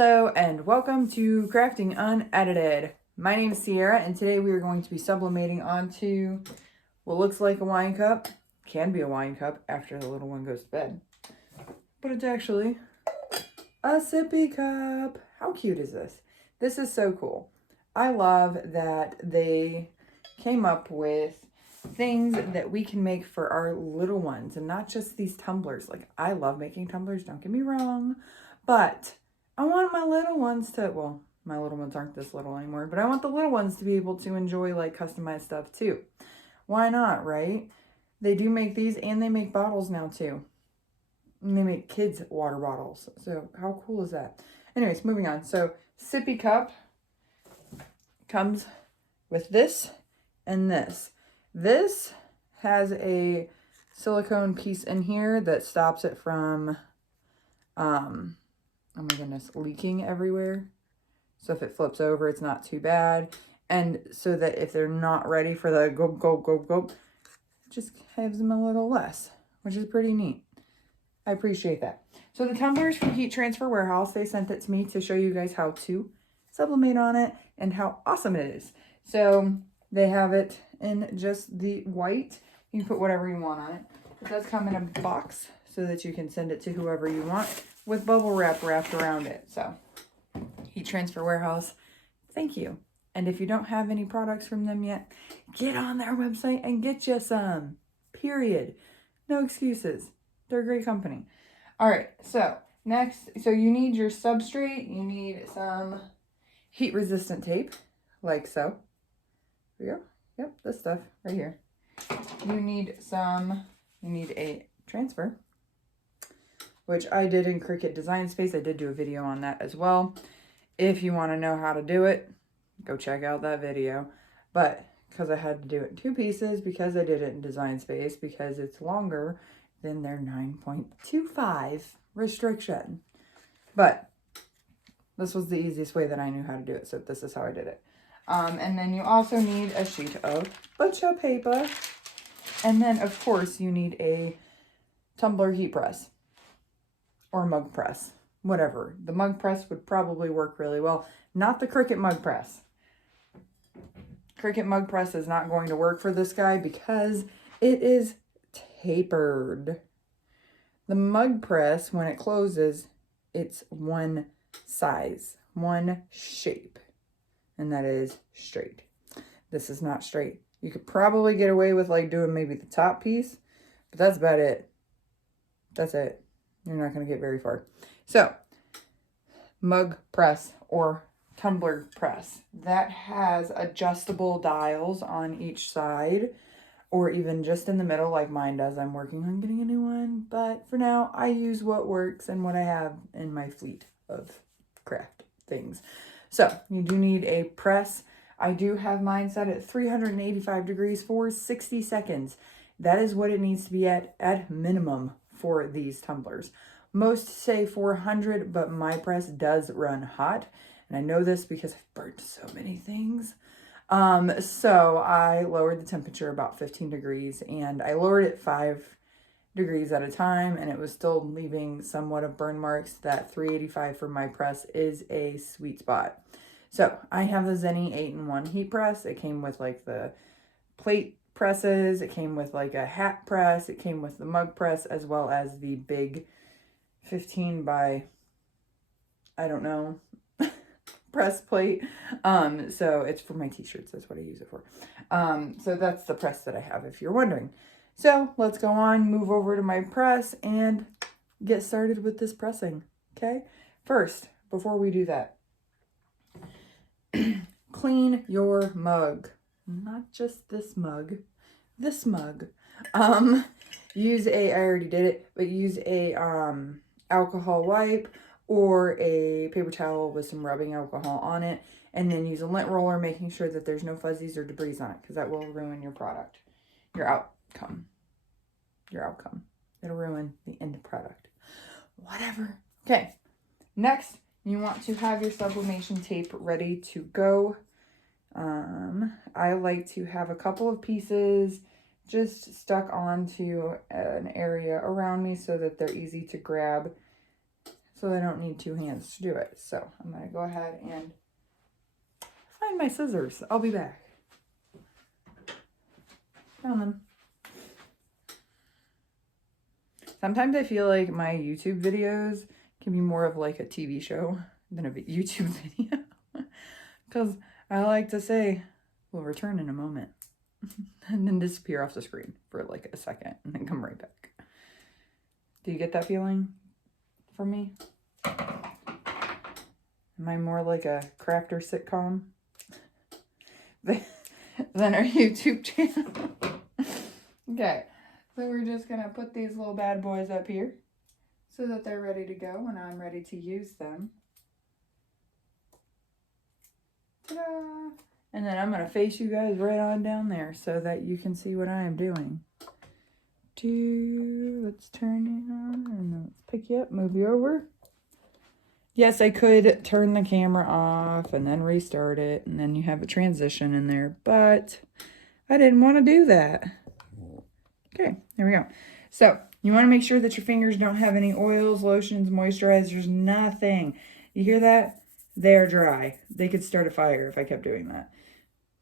Hello and welcome to Crafting Unedited. My name is Sierra and today we are going to be sublimating onto what looks like a wine cup. Can be a wine cup after the little one goes to bed. But it's actually a sippy cup. How cute is this? This is so cool. I love that they came up with things that we can make for our little ones and not just these tumblers. Like, I love making tumblers, don't get me wrong, but I want my little ones to, well, my little ones aren't this little anymore, but I want the little ones to be able to enjoy like customized stuff too. Why not, right? They do make these and they make bottles now too. And they make kids water bottles. So how cool is that? Anyways, moving on. So Sippy Cup comes with this and this. This has a silicone piece in here that stops it from, oh my goodness, leaking everywhere. So if it flips over, it's not too bad. And so that if they're not ready for the go, it just gives them a little less, which is pretty neat. I appreciate that. So the tumblers from Heat Transfer Warehouse, they sent it to me to show you guys how to sublimate on it and how awesome it is. So they have it in just the white. You can put whatever you want on it. It does come in a box so that you can send it to whoever you want with bubble wrap wrapped around it. So Heat Transfer Warehouse, thank you. And if you don't have any products from them yet, get on their website and get you some. Period. No excuses. They're a great company. All right, so next, so you need your substrate. You need some heat resistant tape, like so. Here we go. Yep, this stuff right here. You need a transfer, which I did in Cricut Design Space. I did do a video on that as well. If you want to know how to do it, go check out that video. But because I had to do it in 2 pieces, because I did it in Design Space, because it's longer than their 9.25 restriction. But this was the easiest way that I knew how to do it, so this is how I did it. And then you also need a sheet of butcher paper. And then, of course, you need a tumbler heat press or mug press, whatever. The mug press would probably work really well. Not the Cricut mug press. Cricut mug press is not going to work for this guy because it is tapered. The mug press, when it closes, it's one size, one shape, and that is straight. This is not straight. You could probably get away with like doing maybe the top piece, but that's about it. That's it. You're not going to get very far. So, mug press or tumbler press. That has adjustable dials on each side, or even just in the middle like mine does. I'm working on getting a new one, but for now I use what works and what I have in my fleet of craft things. So you do need a press. I do have mine set at 385 degrees for 60 seconds. That is what it needs to be at minimum for these tumblers. Most say 400, but my press does run hot. And I know this because I've burnt so many things. So I lowered the temperature about 15 degrees and I lowered it 5 degrees at a time, and it was still leaving somewhat of burn marks. That 385 for my press is a sweet spot. So I have the Zenny 8-in-1 heat press. It came with like the plate presses. It came with like a hat press. It came with the mug press, as well as the big 15 by, I don't know, press plate. So it's for my t-shirts. That's what I use it for. So that's the press that I have, if you're wondering. So let's go on, move over to my press and get started with this pressing. Okay. First, before we do that, clean your mug. Not just this mug, this mug. Use I already did it, but use a alcohol wipe or a paper towel with some rubbing alcohol on it, and then use a lint roller, making sure that there's no fuzzies or debris on it, because that will ruin your product, your outcome. It'll ruin the end product. Whatever. Okay. Next, you want to have your sublimation tape ready to go. I like to have a couple of pieces just stuck onto an area around me so that they're easy to grab. so I don't need two hands to do it. So I'm going to go ahead and find my scissors. I'll be back. Found them. Sometimes I feel like my YouTube videos can be more of like a TV show than a YouTube video. Because I like to say, we'll return in a moment. And then disappear off the screen for like a second and then come right back. Do you get that feeling from me? Am I more like a crafter sitcom than our YouTube channel? Okay, so we're just going to put these little bad boys up here so that they're ready to go when I'm ready to use them. Ta-da! And then I'm going to face you guys right on down there so that you can see what I am doing. Let's turn it on and then let's pick you up, move you over. Yes, I could turn the camera off and then restart it and then you have a transition in there, but I didn't want to do that. Okay, there we go. So you want to make sure that your fingers don't have any oils, lotions, moisturizers, nothing. You hear that? They're dry. They could start a fire if I kept doing that.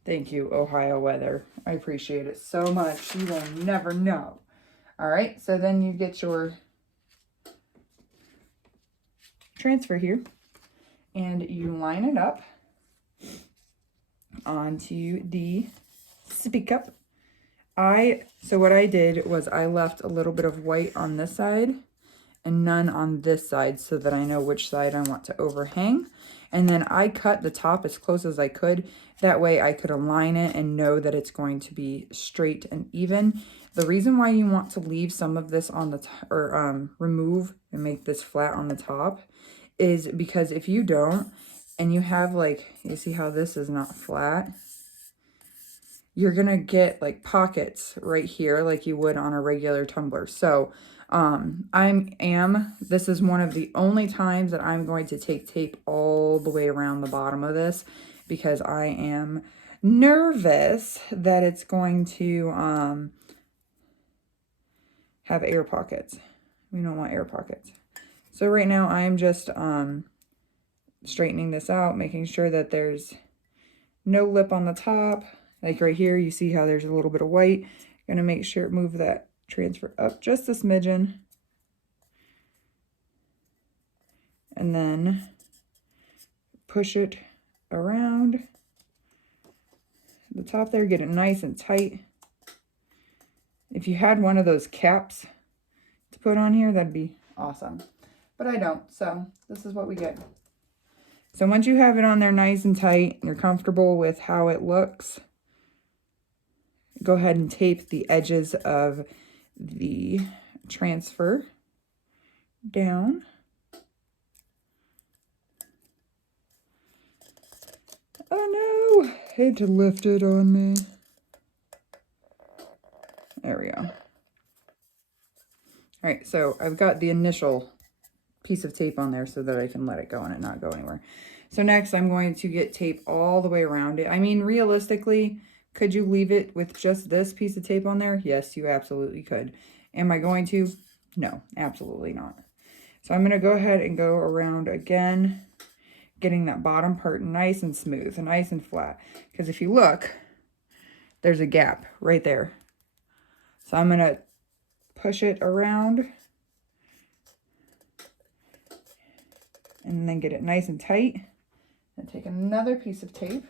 Thank you, Ohio weather. I appreciate it so much. You will never know. All right, so then you get your transfer here and you line it up onto the sippy cup. So what I did was I left a little bit of white on this side and none on this side so that I know which side I want to overhang. And then I cut the top as close as I could. That way I could align it and know that it's going to be straight and even. The reason why you want to leave some of this on the top, or remove and make this flat on the top, is because if you don't, and you have like, you see how this is not flat? You're going to get like pockets right here like you would on a regular tumbler. So this is one of the only times that I'm going to take tape all the way around the bottom of this because I am nervous that it's going to have air pockets. We don't want air pockets. So right now I'm just straightening this out, making sure that there's no lip on the top. Like right here, you see how there's a little bit of white. Gonna make sure, move that transfer up just a smidgen. And then push it around the top there, get it nice and tight. If you had one of those caps to put on here, that'd be awesome. But I don't, so this is what we get. So once you have it on there nice and tight, and you're comfortable with how it looks, go ahead and tape the edges of the transfer down. Oh no, hate to lift it on me. There we go. All right, so I've got the initial piece of tape on there so that I can let it go and it not go anywhere. So next I'm going to get tape all the way around it. I mean, realistically, could you leave it with just this piece of tape on there? Yes, you absolutely could. Am I going to? No, absolutely not. So I'm going to go ahead and go around again, getting that bottom part nice and smooth, nice and flat. Because if you look, there's a gap right there. So I'm going to push it around and then get it nice and tight. And take another piece of tape.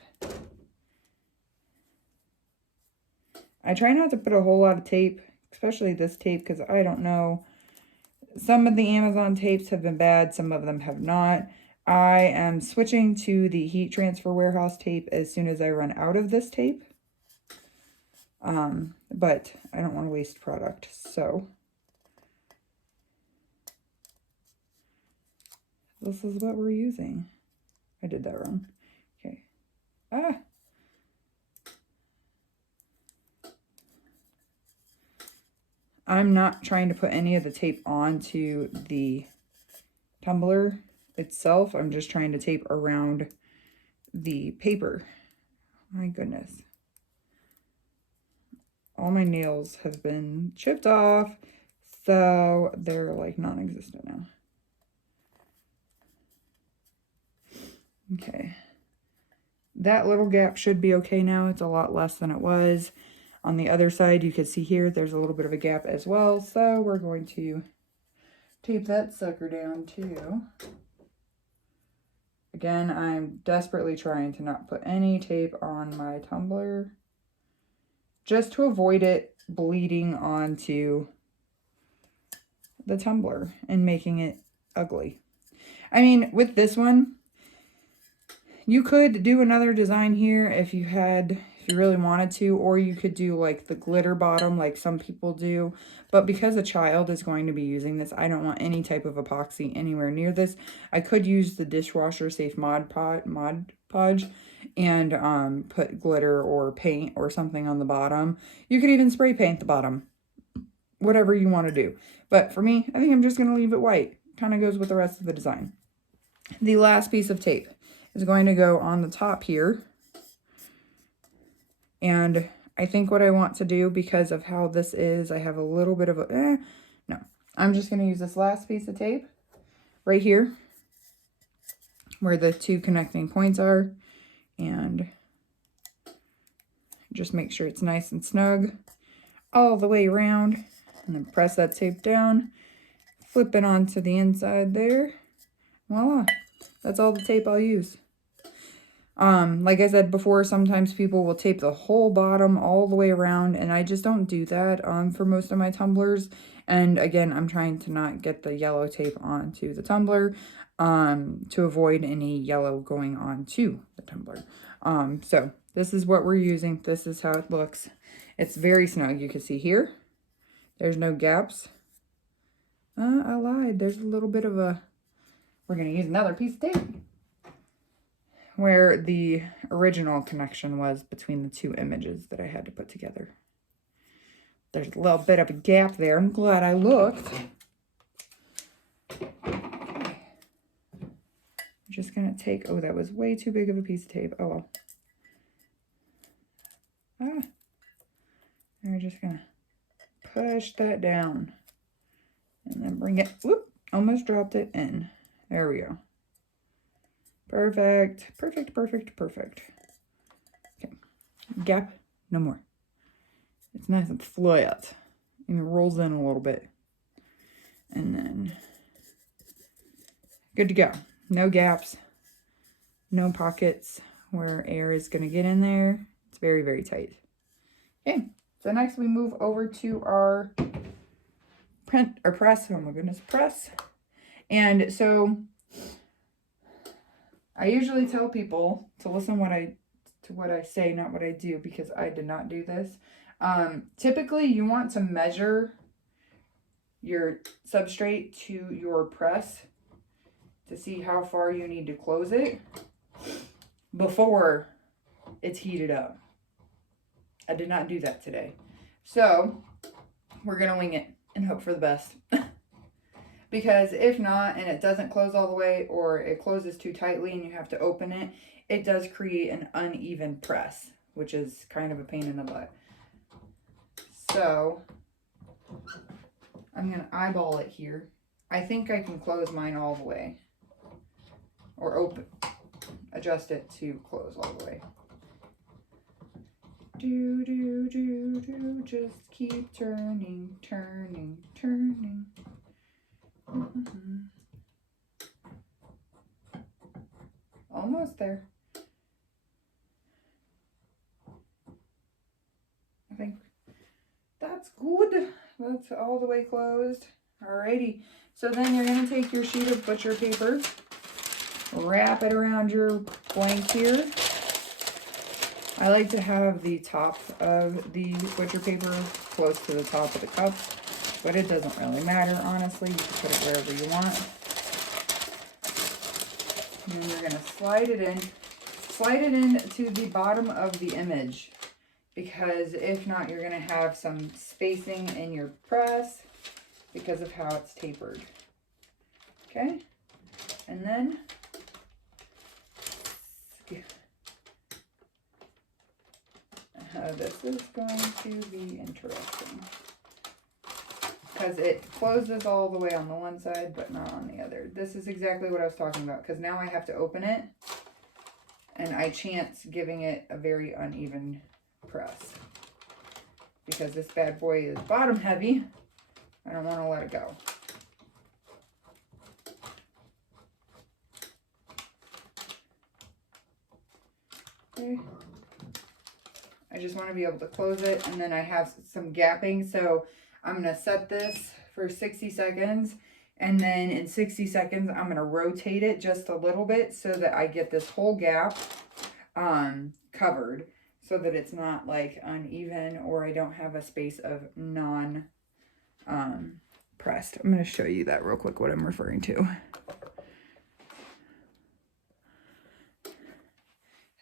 I try not to put a whole lot of tape, especially this tape, because I don't know. Some of the Amazon tapes have been bad, some of them have not. I am switching to the heat transfer warehouse tape as soon as I run out of this tape. But I don't want to waste product, so this is what we're using. I did that wrong. Okay. I'm not trying to put any of the tape onto the tumbler itself. I'm just trying to tape around the paper. My goodness. All my nails have been chipped off, so they're like non-existent now. Okay. That little gap should be okay now. It's a lot less than it was. On the other side, you can see here, there's a little bit of a gap as well. So we're going to tape that sucker down too. Again, I'm desperately trying to not put any tape on my tumbler, just to avoid it bleeding onto the tumbler and making it ugly. I mean, with this one, you could do another design here if you really wanted to, or you could do like the glitter bottom like some people do. But because a child is going to be using this, I don't want any type of epoxy anywhere near this. I could use the dishwasher safe Mod Podge and put glitter or paint or something on the bottom. You could even spray paint the bottom, whatever you want to do. But for me, I think I'm just going to leave it white. Kind of goes with the rest of the design. The last piece of tape is going to go on the top here. And I think what I want to do, because of how this is, I have a little bit of a, no. I'm just going to use this last piece of tape right here where the two connecting points are, and just make sure it's nice and snug all the way around, and then press that tape down, flip it onto the inside there. Voila, that's all the tape I'll use. Like I said before, sometimes people will tape the whole bottom all the way around, and I just don't do that for most of my tumblers. And again, I'm trying to not get the yellow tape onto the tumbler to avoid any yellow going onto the tumbler. So this is what we're using. This is how it looks. It's very snug. You can see here, there's no gaps. I lied. There's a little bit of a, we're going to use another piece of tape where the original connection was between the two images that I had to put together. There's a little bit of a gap there. I'm glad I looked. I'm just going to take, oh, that was way too big of a piece of tape. Oh, well. We're just going to push that down and then bring it, whoop, almost dropped it in. There we go. Perfect, perfect, perfect, perfect. Okay, gap, no more. It's nice and flat. And it rolls in a little bit. And then, good to go. No gaps, no pockets where air is going to get in there. It's very, very tight. Okay, so next we move over to our print or press. Oh my goodness, press. And so I usually tell people to listen to what I say, not what I do, because I did not do this. Typically, you want to measure your substrate to your press to see how far you need to close it before it's heated up. I did not do that today. So we're going to wing it and hope for the best. Because if not, and it doesn't close all the way, or it closes too tightly and you have to open it, it does create an uneven press, which is kind of a pain in the butt. So I'm going to eyeball it here. I think I can close mine all the way, or adjust it to close all the way. Just keep turning, turning, turning. Almost there. I think that's good. That's all the way closed. Alrighty. So then you're going to take your sheet of butcher paper, wrap it around your blank here. I like to have the top of the butcher paper close to the top of the cup, but it doesn't really matter, honestly. You can put it wherever you want. And then you're going to slide it in to the bottom of the image, because if not, you're going to have some spacing in your press because of how it's tapered. Okay? And then this is going to be interesting because it closes all the way on the one side but not on the other. This is exactly what I was talking about, because now I have to open it And I chance giving it a very uneven press. Because this bad boy is bottom heavy, I don't want to let it go. Okay. I just want to be able to close it, and then I have some gapping, so I'm going to set this for 60 seconds, and then in 60 seconds I'm going to rotate it just a little bit so that I get this whole gap covered, so that it's not like uneven or I don't have a space of pressed. I'm going to show you that real quick, what I'm referring to.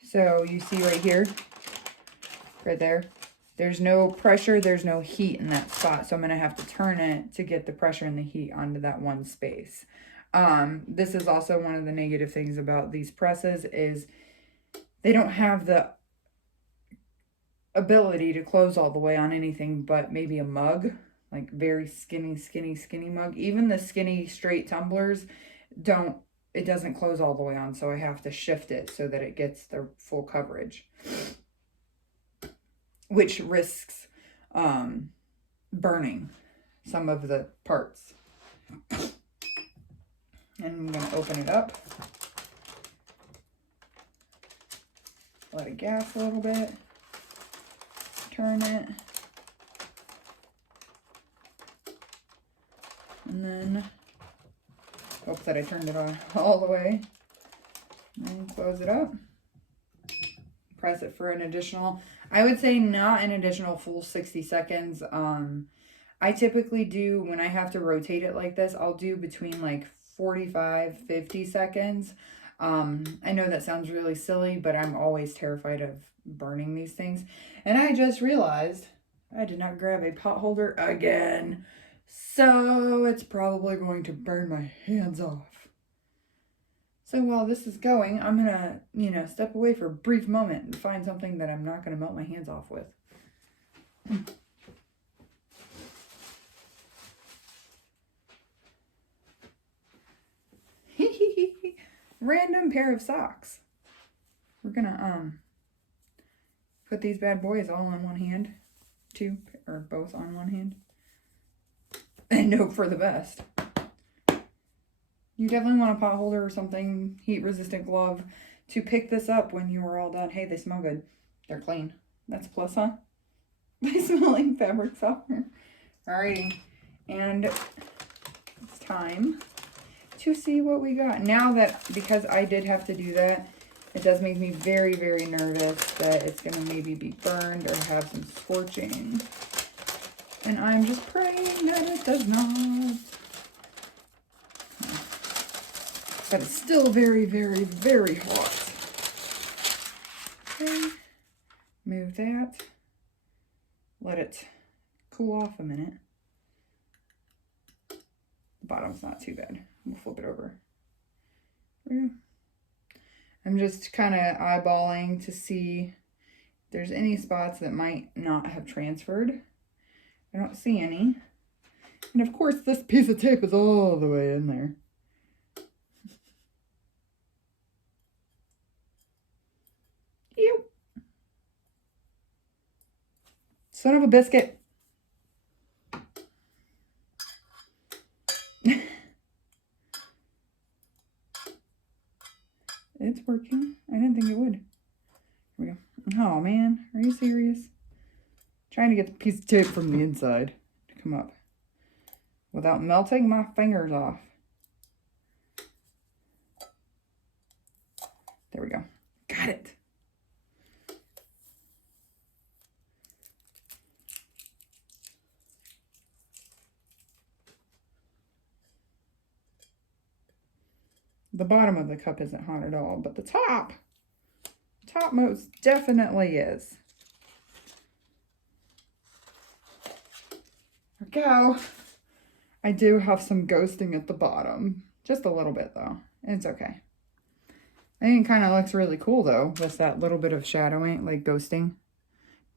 So you see right here, right there, there's no pressure, there's no heat in that spot. So I'm going to have to turn it to get the pressure and the heat onto that one space. This is also one of the negative things about these presses is they don't have the ability to close all the way on anything but maybe a mug, like very skinny mug. Even the skinny straight tumblers it doesn't close all the way on, so I have to shift it so that it gets the full coverage, which risks burning some of the parts. And I'm going to open it up, let it gas a little bit, turn it, and then hope that I turned it on all the way, and close it up, press it for an additional, I would say not an additional full 60 seconds. I typically do, when I have to rotate it like this, I'll do between like 45, 50 seconds. I know that sounds really silly, but I'm always terrified of burning these things. And I just realized I did not grab a pot holder again. So it's probably going to burn my hands off. So while this is going, I'm going to, step away for a brief moment and find something that I'm not going to melt my hands off with. Random pair of socks. We're going to put these bad boys all on one hand. Two or both on one hand. And hope for the best. You definitely want a pot holder or something, heat-resistant glove, to pick this up when you are all done. Hey, they smell good. They're clean. That's a plus, huh? They smell like fabric softener. Alrighty. And it's time to see what we got. Now that, because I did have to do that, it does make me very, very nervous that it's going to maybe be burned or have some scorching. And I'm just praying that it does not. But it's still very, very, very hot. Okay. Move that. Let it cool off a minute. The bottom's not too bad. We'll flip it over. There we go. I'm just kind of eyeballing to see if there's any spots that might not have transferred. I don't see any. And of course, this piece of tape is all the way in there. Ew. Son of a biscuit. It's working. I didn't think it would. Here we go. Oh, man. Are you serious? Trying to get the piece of tape from the inside to come up without melting my fingers off. There we go. Got it. The bottom of the cup isn't hot at all, but the top most definitely is. There we go. I do have some ghosting at the bottom. Just a little bit, though. It's okay. I think it kind of looks really cool, though, with that little bit of shadowing, like ghosting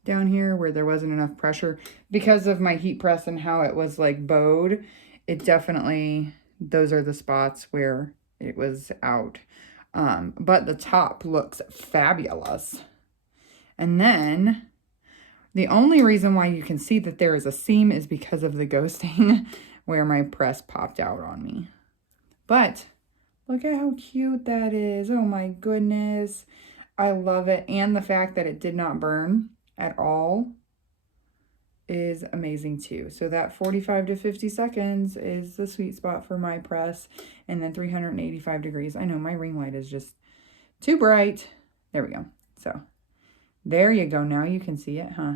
down here where there wasn't enough pressure. Because of my heat press and how it was, like, bowed, it definitely, those are the spots where it was out. But the top looks fabulous. And then the only reason why you can see that there is a seam is because of the ghosting where my press popped out on me. But look at how cute that is. Oh my goodness. I love it. And the fact that it did not burn at all is amazing too. So that 45 to 50 seconds is the sweet spot for my press. And then 385 degrees. I know my ring light is just too bright. There we go. So there you go. Now you can see it, huh?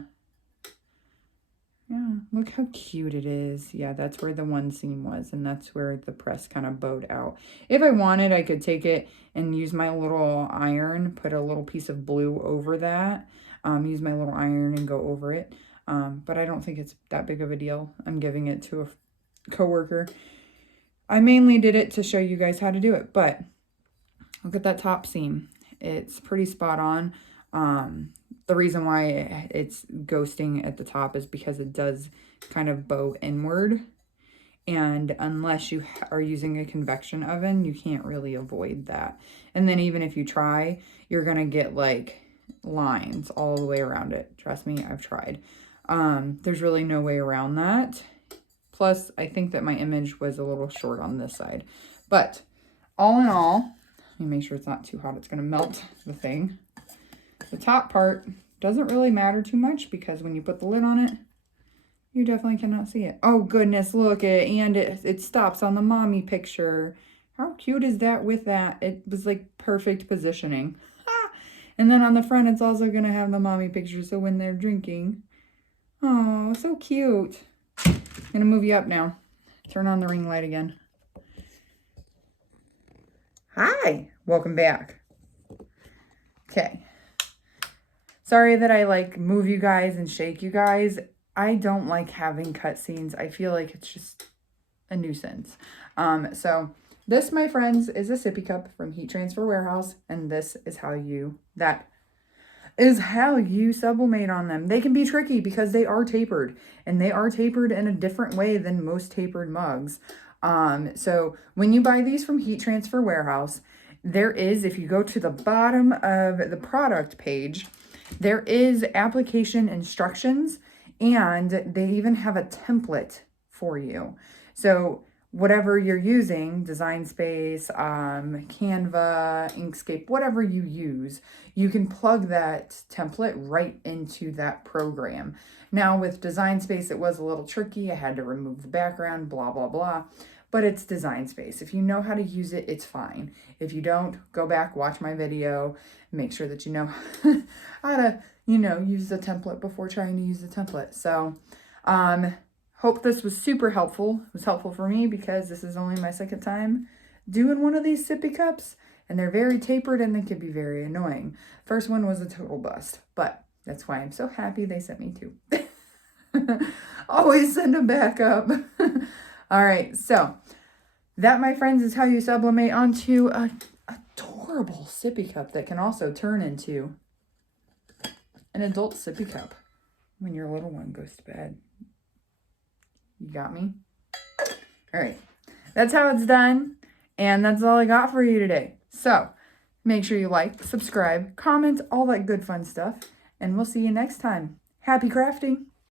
Yeah, look how cute it is. Yeah, that's where the one seam was, and that's where the press kind of bowed out. If I wanted, I could take it and use my little iron, put a little piece of blue over that, use my little iron and go over it. But I don't think it's that big of a deal. I'm giving it to a coworker. I mainly did it to show you guys how to do it, but look at that top seam. It's pretty spot on. The reason why it's ghosting at the top is because it does kind of bow inward. And unless you are using a convection oven, you can't really avoid that. And then even if you try, you're going to get like lines all the way around it. Trust me, I've tried. There's really no way around that. Plus, I think that my image was a little short on this side. But all in all, let me make sure it's not too hot. It's going to melt the thing. The top part doesn't really matter too much because when you put the lid on it, you definitely cannot see it. Oh goodness, look it, and it stops on the mommy picture. How cute is that with that? It was like perfect positioning. And then on the front, it's also going to have the mommy picture, so when they're drinking. Oh, so cute. I'm going to move you up now. Turn on the ring light again. Hi, welcome back. Okay. Sorry that I like move you guys and shake you guys. I don't like having cutscenes. I feel like it's just a nuisance. So this, my friends, is a sippy cup from Heat Transfer Warehouse, and this is how you sublimate on them. They can be tricky because they are tapered, and they are tapered in a different way than most tapered mugs. So when you buy these from Heat Transfer Warehouse, there is, if you go to the bottom of the product page, there is application instructions, and they even have a template for you. So whatever you're using, Design Space, Canva, Inkscape, whatever you use, you can plug that template right into that program. Now with Design Space, it was a little tricky. I had to remove the background, blah, blah, blah. But it's Design Space. If you know how to use it, it's fine. If you don't, go back, watch my video, make sure that you know how to, use the template before trying to use the template. So, hope this was super helpful. It was helpful for me because this is only my second time doing one of these sippy cups, and they're very tapered and they can be very annoying. First one was a total bust, but that's why I'm so happy they sent me two. Always send them back up. All right, so that, my friends, is how you sublimate onto a adorable sippy cup that can also turn into an adult sippy cup when your little one goes to bed. You got me? All right, that's how it's done, and that's all I got for you today. So make sure you like, subscribe, comment, all that good fun stuff, and we'll see you next time. Happy crafting!